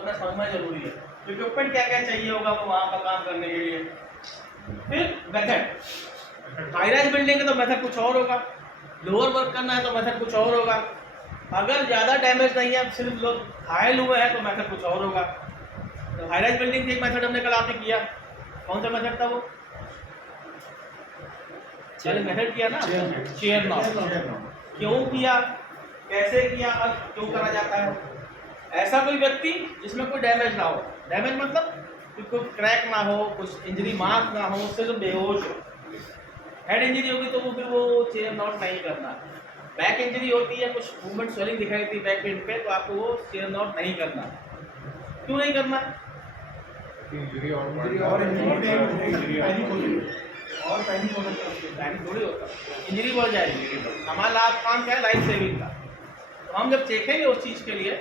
समझना जरूरी है। इक्विपमेंट क्या क्या चाहिए होगा वो वहाँ पर काम करने के लिए। फिर मेथड, हाई राइज बिल्डिंग है तो मेथड कुछ और होगा, लोअर वर्क करना है तो मेथड कुछ और होगा, अगर ज़्यादा डैमेज नहीं है सिर्फ लोग घायल हुए हैं तो मेथड कुछ और होगा। तो हाई राइज बिल्डिंग की एक मेथड हमने कल आपने किया, कौन सा मेथड था वो? चलिए मेथड किया ना, चेयर नॉट। क्यों किया, कैसे किया और क्यों करा जाता है? ऐसा कोई व्यक्ति जिसमें कोई डैमेज ना हो, डैमेज मतलब कोई क्रैक ना हो, कुछ इंजरी मार्क ना हो, उससे जो बेहोश हो, हेड इंजरी होगी तो वो फिर वो चेयर नॉट नहीं करना। बैक इंजरी होती है, कुछ मूवमेंट स्वेलिंग दिखाई देती है बैक पेन पे, तो आपको वो चेयर नॉट नहीं करना। क्यों नहीं करना? इंजरी और पैनिक थोड़ी होता, इंजरी बढ़ जाएगी। हमारा आप काम क्या है, लाइफ सेविंग का। तो हम जब चेखेंगे उस चीज़ के लिए,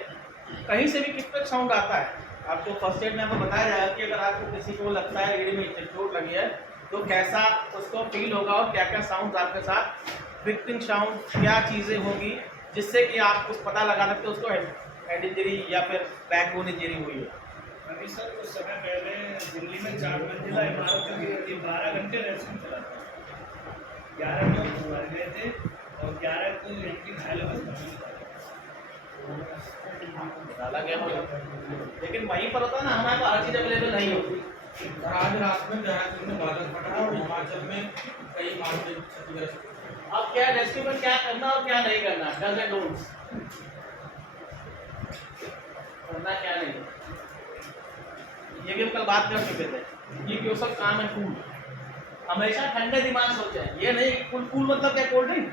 कहीं से भी कितना साउंड आता है, आपको फर्स्ट एड में आपको बताया जाएगा कि अगर आपको किसी को लगता है रीढ़ में चोट लगी है तो कैसा उसको फील होगा और क्या क्या साउंड आपके साथ, फ्रिक्टिंग साउंड, क्या चीज़ें होंगी जिससे कि आप कुछ पता लगा सकते हो उसको हेड इंजरी या फिर बैकबोन इंजरी हुई है। अभी सर कुछ समय पहले दिल्ली में 4 मंजिला इमारत जो गिरी थी, 12 घंटे रेस्क्यू चला था, 11 लोग मर गए थे और 11 को इनकी घायल अवस्था में डाला गया होगा, लेकिन वहीं पर होता है ना, हमारे पास हर चीज़ अवेलेबल नहीं होती। आज रात में देहरादून में बादल फटा और हिमाचल में कई इमारतें क्षतिग्रस्त। अब क्या रेस्क्यू में क्या करना और क्या नहीं करना, डज एंड डोंट्स, करना क्या नहीं, ये भी हम कल बात कर चुके थे। ये क्यों सब काम है कूल, हमेशा ठंडे दिमाग सोचे, ये नहीं कूल। कूल मतलब क्या, कोल्ड ड्रिंक?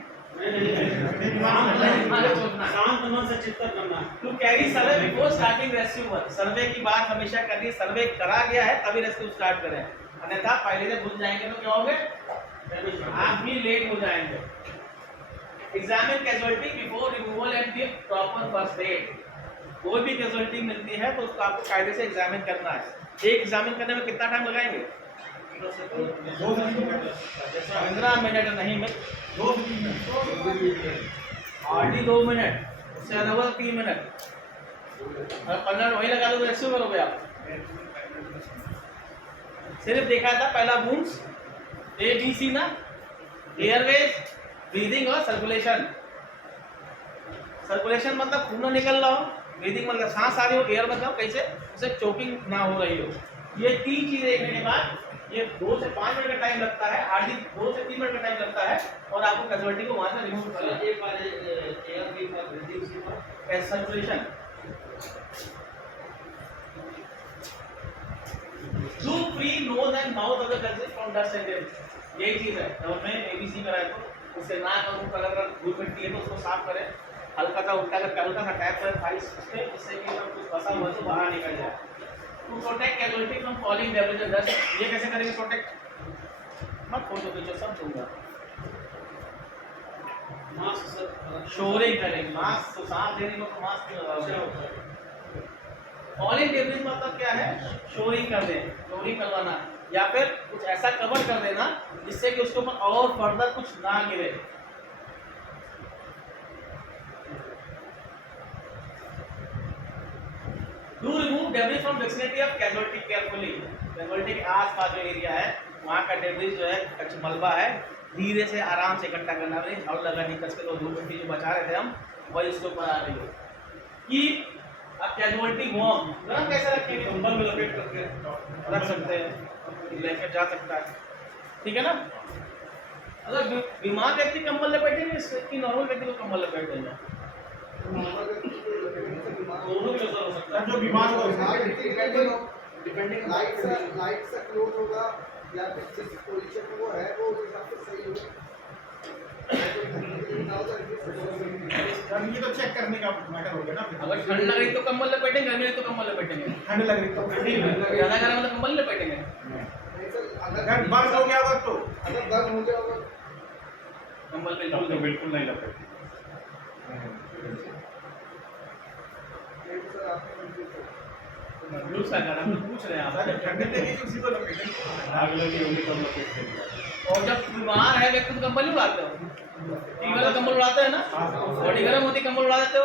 शांत मन से चिंतन करना। To carry survey before starting rescue work, survey की बात हमेशा करनी, सर्वे करा गया है तभी रेस्क्यू स्टार्ट करें, अन्यथा पहले से भूल जाएंगे तो क्या होंगे, आप भी लेट हो जाएंगे। Examine casualty before removal and give proper first aid. कोई भी कैजुअलिटी मिलती है तो उसको आपको कायदे से एग्जामिन करना है। एक एग्जामिन करने में कितना टाइम लगाएंगे? 15 मिनट नहीं में 2 मिनट, हार्डली 2 मिनट, उससे ज़्यादा हुआ 3 मिनट, और 15 वही लगा दो तो रेस्क्यू करोगे आप। सिर्फ देखा था पहला बूम्स ABC ना, एयरवेज, ब्रीदिंग और सर्कुलेशन। सर्कुलेशन मतलब खून निकल रहा हो, ब्रीदिंग मतलब सांस आ रही हो, एयर मतलब कैसे उसे चोकिंग ना हो रही हो। ये 3 चीज़ें देखने के बाद ये 2 से 5 मिनट का टाइम लगता है, हार्डली 2 से 3 मिनट का टाइम लगता है, और आपको कैजुअलिटी को वहाँ से रिमूव करना है। एक बार एयर भी और breathing circulation. To free nose and mouth of the country from dust and dent, यही चीज़ है। जब हमने ABC कराया तो उससे नाक और मुंह का अगर धूल मिट्टी है तो उसको साफ करें, हल्का सा उल्टा करके हल्का सा टैप करें फाइल्स पे, जिससे कि अगर कुछ फंसा हुआ तो बाहर निकल जाए। To protect casualty from falling debris and dust, ये कैसे करेंगे प्रोटेक्ट? मत फोटो खींचो, सब दूंगा। मास्क शोरिंग करेंगे, मास्क तो सांस लेने में तो मास्क क्यों लगाओगे? फॉलिंग डेब्रिस मतलब क्या है, शोरिंग कर दें, शोरिंग करवाना, या फिर कुछ ऐसा कवर कर देना जिससे कि उसके ऊपर और फर्दर कुछ ना गिरे। Do remove debris from vicinity of casualty carefully. Casualty के आसपास जो एरिया है वहाँ का डेब्रिस जो है, कुछ मलबा है, धीरे से आराम से इकट्ठा करना, नहीं झाड़ू लगा नहीं, कस के तो धूल मिट्टी जो बचा रहे थे हम वही उसको ऊपर आ रही हो कि अब कैजुअलिटी वार्म, गर्म कैसे रखेंगे, कंबल में लपेट करके रख सकते हैं, लेकर जा सकता है, ठीक है ना। अगर बीमार व्यक्ति कंबल लपेटेंगे कि नॉर्मल व्यक्ति को कंबल लपेट देंगे, दोनों भी असर हो सकता है। जो बीमार होगा डिपेंडिंग लाइट से क्लोज होगा या फिर जिस पोजीशन में वो है वो उस हिसाब से सही होगा। ये तो चेक करने का मैटर हो गया ना। अगर ठंड लग रही तो कंबल लपेटेंगे, गर्मी लगी तो कंबल लपेटेंगे, ठंड लग रही तो ज़्यादा गर्म तो कंबल लपेटेंगे। अगर बर्फ हो गया होगा तो, अगर गर्म हो गया होगा कंबल बिल्कुल नहीं लपेटे। रूल्स का कारण हम पूछ रहे हैं आपसे। ठंडे लगी उसी को लपेटे, आग लगी होगी तो लपेट देंगे। और जब बीमार है व्यक्ति तो कंबल नहीं उड़ाते हो, टीवी वाला कंबल उड़ाते हैं ना, बॉडी गर्म होती कंबल उड़ा देते हो।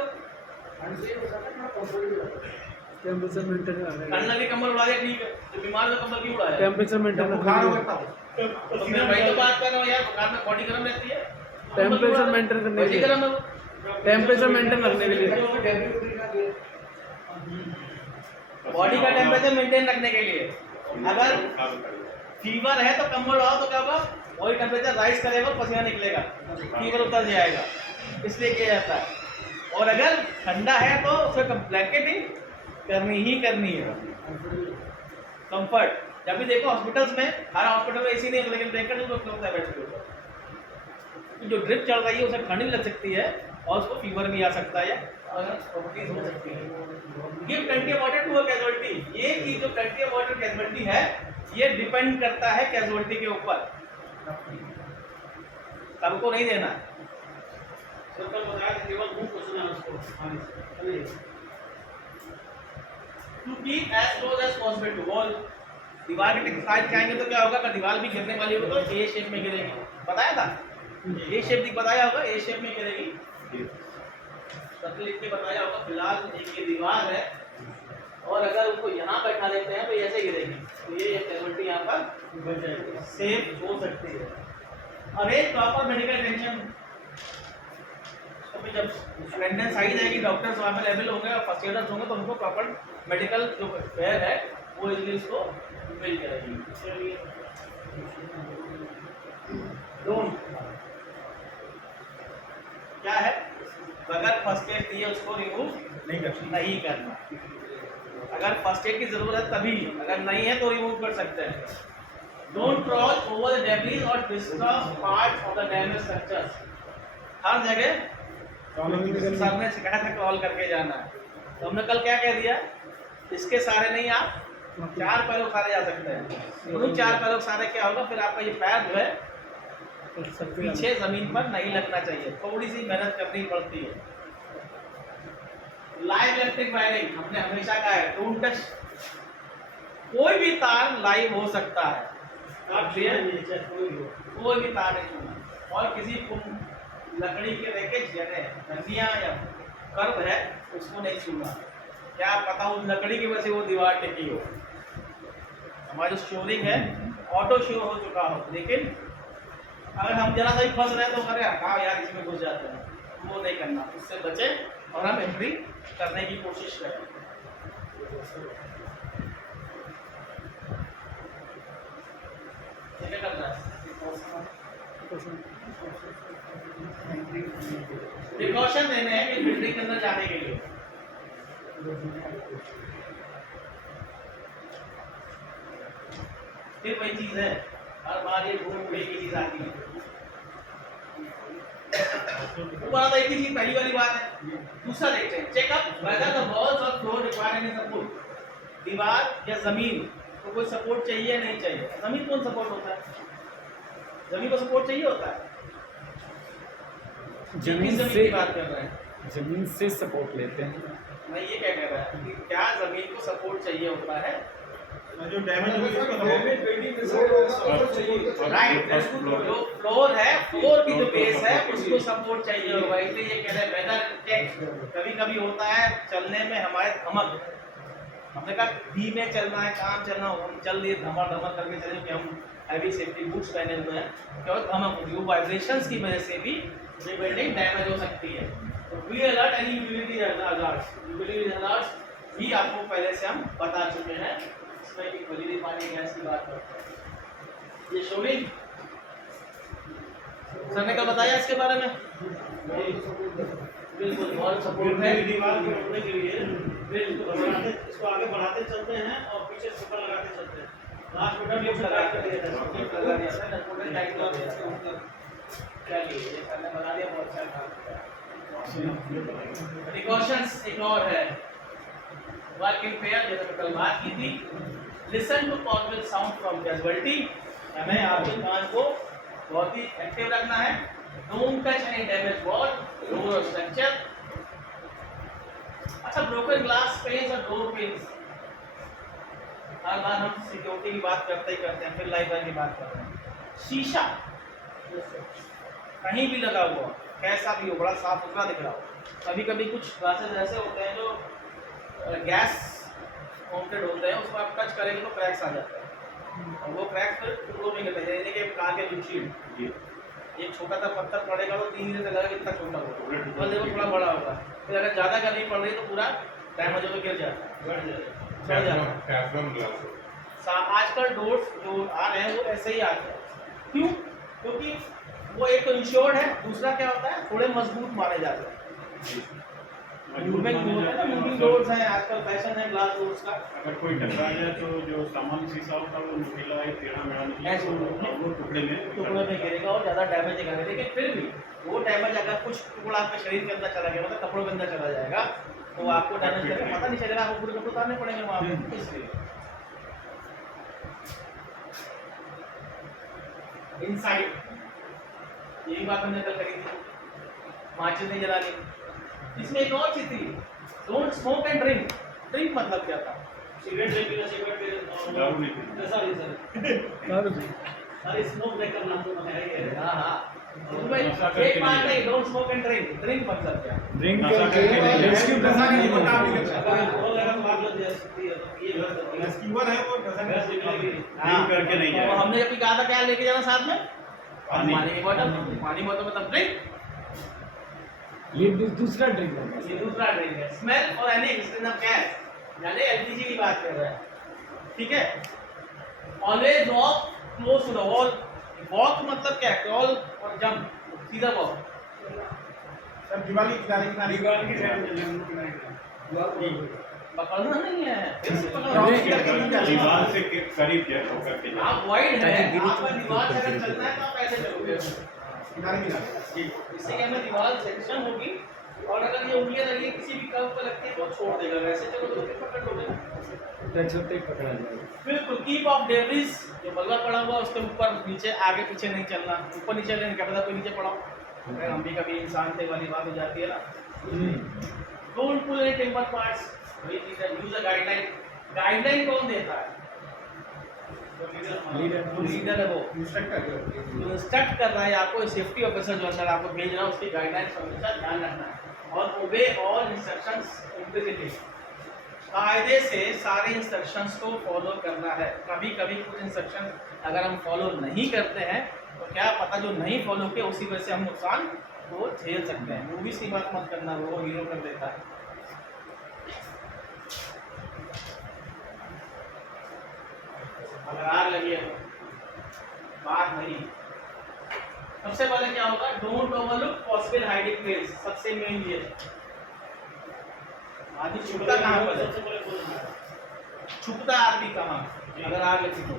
टेम्परेचर मेंटेन रखने ठंड लगे कंबल उड़ा दिया ठीक है, जो बीमार है कंबल क्यों उड़ाया? टेम्परेचर मेंटेन बुखार हो रखने गया था तो मैं वही तो बात कर रहा हूँ यार, बुखार में बॉडी गर्म रहती है, टेम्परेचर मेंटेन करने के बॉडी लिए गर्म है वो। टेम्परेचर मेंटेन रखने के लिए बॉडी का टेम्परेचर मेंटेन रखने के लिए अगर फीवर है तो कंबल उड़ाओ तो क्या होगा, वही टेम्परेचर राइज करेगा, पसीना निकलेगा, फीवर उतर जाएगा, इसलिए किया जाता है। और अगर ठंडा है तो उसमें ब्लैंकेटिंग करनी है, कंफर्ट। जब भी देखो हॉस्पिटल्स में, हर हॉस्पिटल में एसी नहीं है, लेकिन ब्लैंकेट उसको होता है बेड के ऊपर। जो ड्रिप चल रही है उसे ठंड भी लग सकती है और उसको फीवर भी आ सकता है, प्रॉपर्टीज हो सकती है। Give plenty of water to a casualty, ये की जो प्लेंटी ऑफ वाटर कैजुअलिटी है ये डिपेंड करता है कैजुअलिटी के ऊपर, सबको नहीं देना। सिंपल बताया कि केवल वो क्वेश्चन है उसको to keep as close as possible to wall. दीवार के साइड जाएंगे तो क्या होगा, अगर दीवार भी गिरने वाली हो तो ए शेप में गिरेगी, बताया था ए शेप बताया होगा, ए शेप में गिरेगी, सबसे लिख के बताया होगा। फिलहाल एक ये दीवार है और अगर उसको यहाँ बैठा देते हैं तो ऐसे गिरेगी, तो ये कैजुअलिटी यहाँ पर सेफ हो सकती है। और एक प्रॉपर मेडिकल अटेंशन, जब अटेंडेंस आई जाएगी, डॉक्टर्स वहाँ पे अवेलेबल होंगे और फर्स्ट एडर्स होंगे तो उनको प्रॉपर मेडिकल जो केयर है वो इजली उसको मिल जाएगी। डोंट क्या है, अगर फर्स्ट एड दिए उसको रिमूव नहीं करना। अगर फर्स्ट एड की जरूरत है तभी, अगर नहीं है तो रिमूव कर सकते हैं। Don't crawl over the debris और disturb parts of the damage structures. हर जगह सर ने सिखाया था क्रॉल करके जाना है, तो हमने कल क्या कह दिया, इसके सारे नहीं, आप 4 पैरों सारे जा सकते हैं। उन 4 पैरों सारे क्या होगा, फिर आपका ये पैर जो है पीछे जमीन पर नहीं लगना चाहिए, थोड़ी सी मेहनत करनी पड़ती है। लाइव इलेक्ट्रिक वायरिंग हमने हमेशा कहा है, डोंट टच, कोई भी तार लाइव हो सकता है, आप कोई भी तार नहीं छूना। और किसी लकड़ी के रैकेज डंडियां या कर्व है उसको नहीं छूना, क्या पता उस लकड़ी की वजह से वो दीवार टिकी हो। हमारा जो श्योरिंग है ऑटो श्योर हो चुका हो, लेकिन अगर हम जरा सा ही फंस रहे हैं तो अरे हाँ यार इसमें घुस जाते हैं, वो नहीं करना, उससे बचे और हम एंट्री करने की कोशिश करें। क्या करना है, प्रिकॉशन देने हैं कि बिल्डिंग के अंदर जाने के लिए। फिर वही चीज है, हर बार ये घूम एक ही चीज आती है, तो एक ही चीज पहली वाली बात है। दूसरा देखते हैं, चेकअप वेदर द वॉल्स और फ्लोर रिक्वायर एनी सपोर्ट। दीवार या जमीन को कोई सपोर्ट चाहिए या नहीं चाहिए। जमीन कौन सपोर्ट होता है, जमीन को सपोर्ट चाहिए होता है, जमीन से से बात कर रहे हैं, जमीन से सपोर्ट लेते हैं। मैं ये क्या कह रहा है कि क्या जमीन को सपोर्ट चाहिए होता है, जो डैमेज हुई है राइट। जो फ्लोर है, फ्लोर की जो बेस है उसको सपोर्ट चाहिए होगा, इसलिए ये कह रहे हैं वेदर चेक। कभी कभी होता है चलने में हमारे धमक, हमने कहा धीमे चलना है, काम चलना हो, हम चल दिए धमक धमक करके चले कि हम हैवी सेफ्टी बूट्स पहने हुए हैं, क्या धमक होगी, वो वाइब्रेशंस की वजह से भी ये बिल्डिंग डैमेज हो सकती है। तो we alert any utility hazards भी आपको पहले से हम बता चुके हैं, इसमें कि बिजली पानी गैस की बात करते हैं। ये शोरिंग सर ने क्या बताया इसके बारे में, बिल्कुल वॉल सपोर्ट है, दीवार को रोकने के लिए बिल्कुल इसको आगे बढ़ाते चलते हैं और पीछे सुपर लगाते चलते हैं। लास्ट में भी लगा के दिया था, टोटल टाइप का क्या लिए ये सर ने बता दिया, बहुत अच्छा काम किया। प्रिकॉशंस एक और है, वर्क इन पेयर, जैसे कल बात की थी। Listen to possible sound from casualty, हमें आपके कान को बहुत ही एक्टिव रखना है। Don't touch any damage wall, door और स्ट्रक्चर। अच्छा, ब्रोकन ग्लास पेन्स और डोर पेन्स, हर बार हम सिक्योरिटी की बात करते ही करते हैं, फिर लाइफ लाइन की बात करते हैं। शीशा कहीं भी लगा हुआ, कैसा भी हो, बड़ा साफ सुथरा दिख रहा हो। कभी कभी कुछ ग्लासेस ऐसे होते हैं जो गैस लिफ्टेड होते हैं उसको आप टच करेंगे तो क्रैक्स आ जाते हैं और वो क्रैक्स फिर टुकड़ों में गिरते हैं। जैसे कि कार के विंडशील्ड एक छोटा सा पत्थर पड़ेगा तो 3 से लगा कितना छोटा होगा और देखो थोड़ा बड़ा होगा, फिर अगर ज़्यादा गर्मी पड़ रही है तो पूरा डैमेज होकर गिर जाता है, चढ़ जाता है। आजकल डोर्स जो आ रहे हैं वो ऐसे ही आते हैं। क्यों? क्योंकि वो एक तो इंश्योर्ड है, दूसरा क्या होता है थोड़े मजबूत माने जाते हैं। मूविंग डोर्स हैं आजकल, फैशन है ग्लास डोर्स का। अगर कोई टकरा जाए तो जो सामान शीशा होता है वो नुकीला है, टेढ़ा मेढ़ा निकले वो टुकड़े में गिरेगा और ज़्यादा डैमेज नहीं करेगा। लेकिन फिर भी वो डैमेज अगर कुछ टुकड़ा आपके शरीर के अंदर चला गया, मतलब कपड़ों के अंदर चला जाएगा, तो आपको डैमेज करेगा, पता नहीं चलेगा, आपको पूरे कपड़े उतारने पड़ेंगे वहाँ पे। इसलिए इनसाइड यही बात हमने कल करी थी, माचिस नहीं जलानी। इसमें एक और चीज थी, don't smoke and drink. Drink मतलब क्या था? सिगरेट लेके सिगरेट दारू नहीं पीते। सर अरे स्मोक ब्रेक करना तो पता है। हाँ हाँ, उसमें एक बात नहीं, don't smoke and drink. Drink मतलब क्या? ड्रिंक नशा करके नहीं हाँ, करके नहीं तो जाए। हमने अभी कहा था क्या लेके जाना साथ में? पानी। पानी की बोतल। पानी बोतल मतलब ड्रिंक, ये दूसरा ड्रिंक है। ये दूसरा ड्रिंक है। स्मेल और एनी एक्सटेंशन ऑफ गैस, यानी एलपीजी की बात कर रहे हैं, ठीक है। Always walk close to the wall. Walk मतलब क्या? क्रॉल और जंप, सीधा वॉक। दिवाली दीवार की साइड में जंगल किनारे पकड़ना नहीं है, फिर से पकड़ना। दीवार से करीब क्या होकर के जाए। आप वाइड है, आपका दीवार से अगर चलना है तो आप ऐसे चलोगे। किनारे इससे क्या है, दीवार सेक्शन होगी और अगर ये उंगलियां लगी किसी भी कर्व पर लगती है तो छोड़ देगा, वैसे चलो तो फिर पकड़ लोगे। टच होते ही पकड़ा जाएगा। बिल्कुल। कीप ऑफ डेब्रिस, जो बलवा पड़ा हुआ उसके ऊपर नीचे आगे पीछे नहीं चलना। ऊपर नीचे लेने क्या पता कोई नीचे पड़ा हो, अगर हम भी कभी इंसान थे वाली बात हो जाती है ना। Don't pull any temper parts, वही चीज है। Use a guideline. गाइडलाइन कौन देता है? लीडर है वो, इंस्ट्रक्ट कर रहा है आपको। सेफ्टी ऑफिसर जो अंदर आपको भेज रहा है उसकी गाइडलाइंस हमेशा ध्यान रखना है और ओबे ऑल इंस्ट्रक्शंस इम्प्लिसिटली। कायदे से सारे इंस्ट्रक्शंस को फॉलो करना है। कभी कभी कुछ इंस्ट्रक्शन अगर हम फॉलो नहीं करते हैं तो क्या पता जो नहीं फॉलो किया उसी वजह से हम नुकसान को झेल सकते हैं। मूवीज की बात मत करना, वो हीरो कर देता है। अगर आग लगी है तो बात नहीं। सबसे पहले क्या होगा? Don't overlook possible hiding place. सबसे मेन ये आदमी छुपता कहाँ पर है? छुपता आदमी कहाँ? अगर आग लगी तो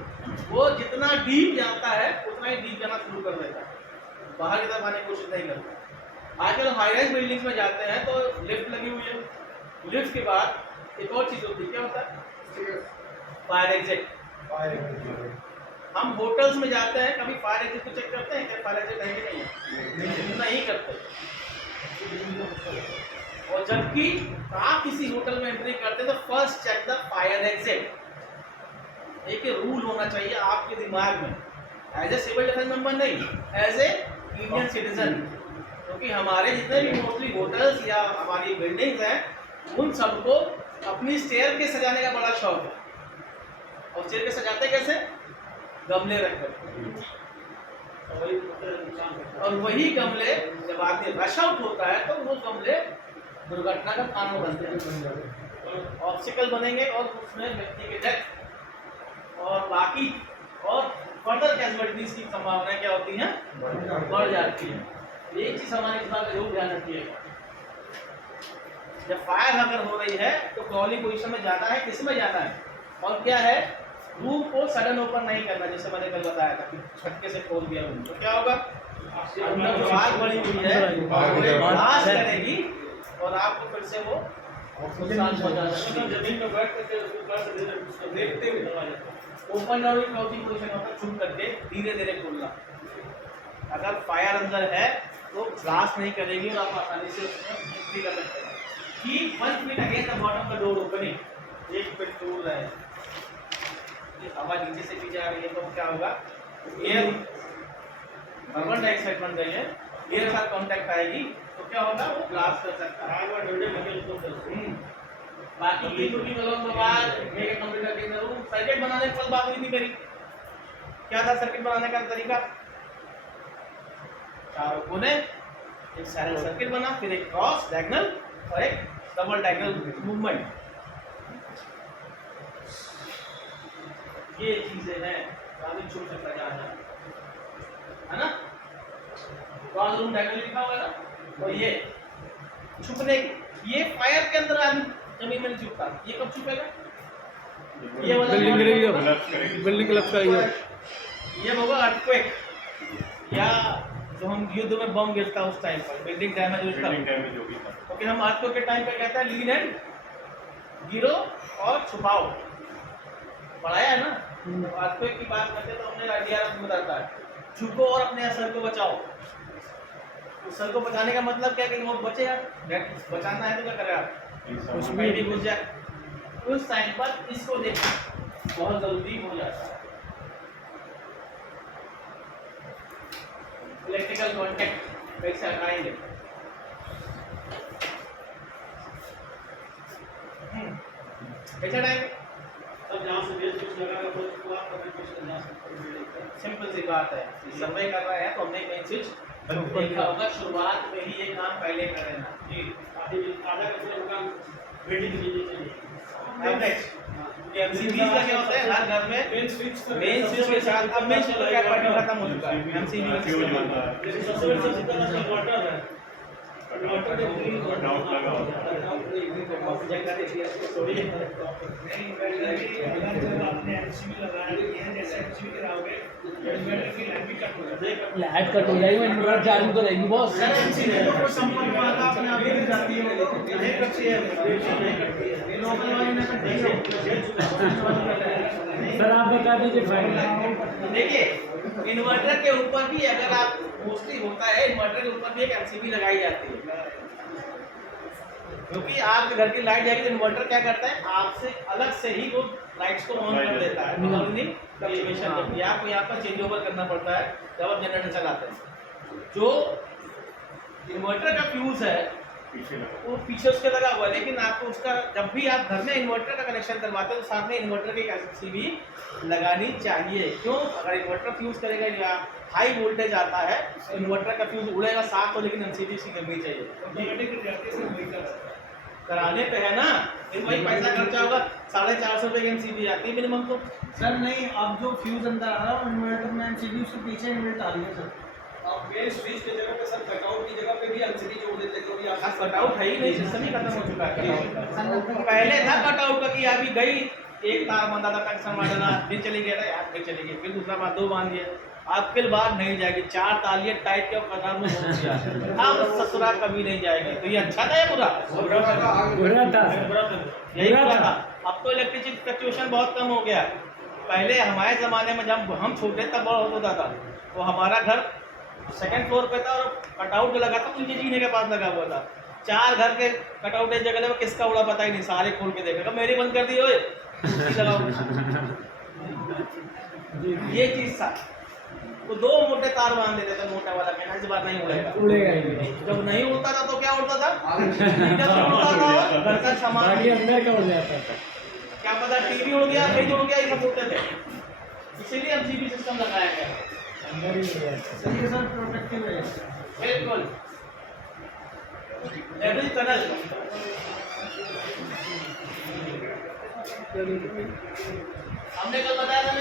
वो जितना डीप जाता है उतना ही डीप जाना शुरू कर देता है, बाहर की तरफ आने की कोशिश नहीं करता। आजकल हाई राइज बिल्डिंग्स में जाते हैं तो लिफ्ट लगी हुई है, लिफ्ट के बाद एक और चीज होती है, क्या होता है? Fire exit. हम होटल्स में जाते हैं, कभी फायर एग्जिट को चेक करते हैं क्या फायर एग्जिट है कि नहीं? नहीं करते। और जबकि आप किसी होटल में एंट्री करते हैं तो first check the fire exit. एक रूल होना चाहिए आपके दिमाग में, as a civil defence member नहीं, एज ए इंडियन सिटीजन। क्योंकि हमारे जितने भी मोस्टली होटल्स या हमारी बिल्डिंग्स हैं उन सबको अपनी स्टेयर के सजाने का बड़ा शौक है। और स्टेयर के सजाते कैसे? गमले रखकर। और वही गमले जब आदमी रश आउट होता है तो वो गमले दुर्घटना का कारण बनते हैं, ऑब्स्टिकल बनेंगे और उसमें व्यक्ति के डेथ और बाकी और फर्दर कैजुअलिटीज की संभावना क्या होती है? बढ़ जाती है। एक चीज हमारे इस बात का जरूर ध्यान रखिएगा, जब फायर अगर हो रही है तो क्रॉलिंग पोजीशन में जाना है। किस में जाना है? और क्या है? रूम को सडन ओपन नहीं करना, जैसे मैंने कल बताया था कि छटके से खोल दिया रूम तो क्या होगा? अंदर जो आग बढ़ी हुई है वो ब्लास्ट करेगी और आपको फिर से वो नुकसान पहुंचा सकती है। जमीन में बैठ करके उसको देखते हुए दबा जाता है। ओपन और क्लोजिंग पोजीशन होता है, छुप करके धीरे धीरे खोलना। अगर फायर अंदर है तो ब्लास्ट नहीं करेगी और आप आसानी से उसमें एंट्री कर सकते हैं। Keep 1 feet against the bottom of the door opening. 1 feet दूर रहे। हवा नीचे से भी जा रही है तो क्या होगा? एयर कार्बन डाइऑक्साइड बन गई है, एयर के साथ कांटेक्ट आएगी तो क्या होगा? वो ब्लास्ट कर सकता है। बाकी की वालों के बाद सर्किट बनाने की कल बात हुई नहीं करी, क्या था सर्किट बनाने का तरीका? चारों कोने, एक सैरल सर्किट बना, फिर एक क्रॉस डायगोनल और एक डबल डायगोनल मूवमेंट। ये चीजें हैं, काफी छूट सकता है ना? क्रॉस रूम डायगोनल लिखा हुआ है ना, और ये छुपने, ये फायर के अंदर आदमी जमीन में नहीं छुपता, ये कब छुपेगा? ये वाला बिल्डिंग क्लब का ये होगा अर्थक्वेक, या जो हम युद्ध में बम गिरता उस टाइम पर, बिल्डिंग डैमेज होता है। ओके, हम अर्थक्वेक के टाइम पे कहते हैं लीन एंड गिरो और छुपाओ, पढ़ाया है ना? तो अर्थक्वेक की बात करते तो हमने आइडिया बताता है, छुपो और अपने असर को बचाओ। असर को बचाने का मतलब क्या है कि वो बचेगा, बचाना है तो क्या करेगा? उसमें भी घुस जाए। उस टाइम पर इसको देखना बहुत जरूरी हो जाता है। इलेक्ट्रिकल कॉन्टैक्ट कैसे हटाएंगे? कैसे हटाएंगे? अब जहाँ से बेस कुछ लगा तो आप कभी कुछ करना सकते। सिंपल सी बात है, सर्वे कर रहे हैं तो हमने मेन स्विच देखा होगा, शुरुआत में ही ये काम पहले कर लेना जी, आधा कचरे का बिल्डिंग के नीचे चाहिए। एवरेज एमसीबी का क्या होता है हर घर में मेन स्विच के साथ, अब मेन स्विच का पार्टी खत्म हो चुका है, एमसीबी का सिस्टम होता है। जैसे सबसे बड़ी चीज का इन्वर्टर है, इन्वर्टर के ग्रीन डाउट लगा होता है। नहीं, अगर जब आपने एमसीबी लगाया है, जैसे एमसीबी कराओगे इन्वर्टर की लाइन भी कट हो जाएगी। लाइट कट हो जाएगी, इन्वर्टर चार्ज तो रहेगी बॉस। सर एमसीबी को संपर्क वाला अपने आप ही जाती है, नहीं कटती है, ये लोकल वाली ना कटती है। सर आप बता दीजिए फाइनल। देखिए, इन्वर्टर के ऊपर भी अगर आप मोस्टली होता है, इन्वर्टर के ऊपर भी एक एमसीबी लगाई जाती है, क्योंकि आपके घर की लाइट जाएगी तो इन्वर्टर क्या करता है, आपसे अलग से ही वो लाइट्स को ऑन कर देता है। आपको यहाँ पर चेंज ओवर करना पड़ता है जब आप जनरेटर चलाते हैं। जो इन्वर्टर का फ्यूज है वो पीछे उसके लगा हुआ है, लेकिन आपको उसका जब भी आप घर में इन्वर्टर का कनेक्शन करवाते हो तो साथ में इन्वर्टर की एमसीबी लगानी चाहिए। क्यों? अगर इन्वर्टर फ्यूज करेगा या हाई वोल्टेज आता है तो इन्वर्टर का फ्यूज उड़ेगा साथ, तो लेकिन एमसीबी उसकी करनी चाहिए। ऑटोमेटिक जाती है, वही करता है। कराने पे है ना, फिर वही पैसा खर्चा होगा, 450 रुपये की एमसीबी आती है मिनिमम। तो सर नहीं, अब जो फ्यूज अंदर आ रहा है इन्वर्टर में एमसीबी उसके पीछे इन्वर्टर आ रही है सर। आप मेन स्विच की जगह पे सर कटआउट की जगह पे भी एमसीबी जोड़ देते हैं, क्योंकि आप कटआउट है ही नहीं, सिस्टम ही खत्म हो चुका है कटआउट का। पहले था कटआउट का कि अभी गई एक तार बंधा था, कनेक्शन बांधना, फिर चली गया था यार, फिर चली गई, फिर दूसरा बार 2 बांध दिए, अब फिर बार नहीं जाएगी, 4 तालियां टाइट के कदम में पहुंच गया, अब ससुरा कभी नहीं जाएगी। तो ये अच्छा था या बुरा? बुरा था, यही बुरा था। अब तो इलेक्ट्रिसिटी फ्लक्चुएशन बहुत कम हो गया। पहले हमारे ज़माने में जब हम छोटे तब बहुत होता था, तो हमारा घर 2nd फ्लोर पे था और कटआउट लगा था, उनके जीने के पास लगा हुआ था। 4 घर के कटआउट एक जगह में किसका उड़ा पता ही नहीं, सारे खोल के देखेगा, मेरी बंद कर दी ओए, ये चीज़ था। तो 2 मोटे तार बांध देते थे, मोटा वाला कहना इस बार नहीं उड़ेगा, उड़ेगा ही। जब नहीं उड़ता था तो क्या उड़ता था, उड़ता था घर का सामान अंदर का उड़ जाता था, क्या पता टीवी उड़ गया, फ्रिज उड़ गया, ये सब उड़ते थे। इसीलिए एमसीबी सिस्टम लगाया गया अंदर ही उड़ जाता था। सही है सर, प्रोटेक्टिव है। बिल्कुल। एवरी टनल हमने कल बताया था।